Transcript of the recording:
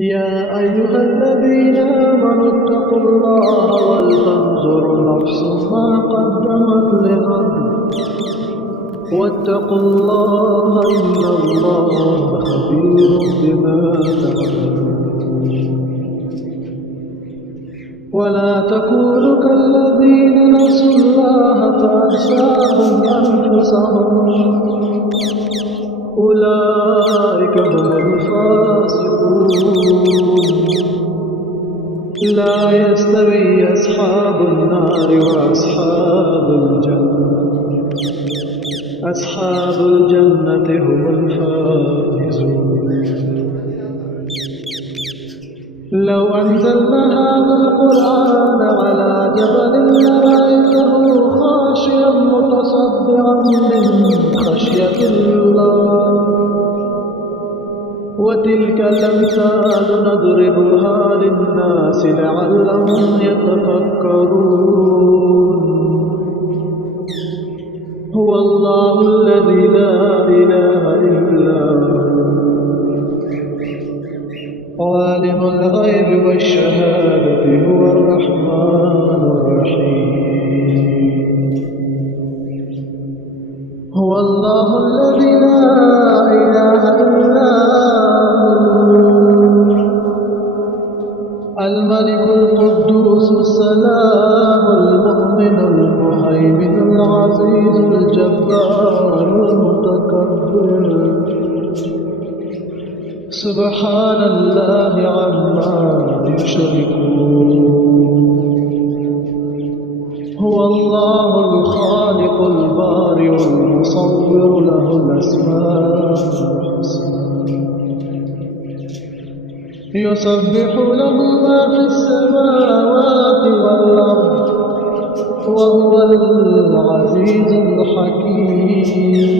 يا أيها الذين آمنوا اتقوا الله ولتنظر نفس ما قدمت لغد واتقوا الله إن الله خبير بما تعملون. ولا تكونوا كالذين نسوا الله فأنساهم أنفسهم أولئك هم الفاسقون. لا يستوي أصحاب النار وأصحاب الجنة أصحاب الجنة هم الفائزون. لو أنزلنا هذا القرآن على جبل لرأيته خاشعا متصدعا من خشية الله. وتلك الأمثال نضربها للناس لعلهم يتفكرون. هو الله الذي لا إله إلا هو عالم الغيب والشهادة هو الرحمن الرحيم. هو الله الذي لا إله إلا هو الملك القدوس السلام المؤمن المهيمن العزيز الجبار المتكبر. سبحان الله عما يشركون. هو الله الخالق البارئ المصور له الأسماء الحسنى يسبح له ما في السماوات والأرض وهو العزيز الحكيم.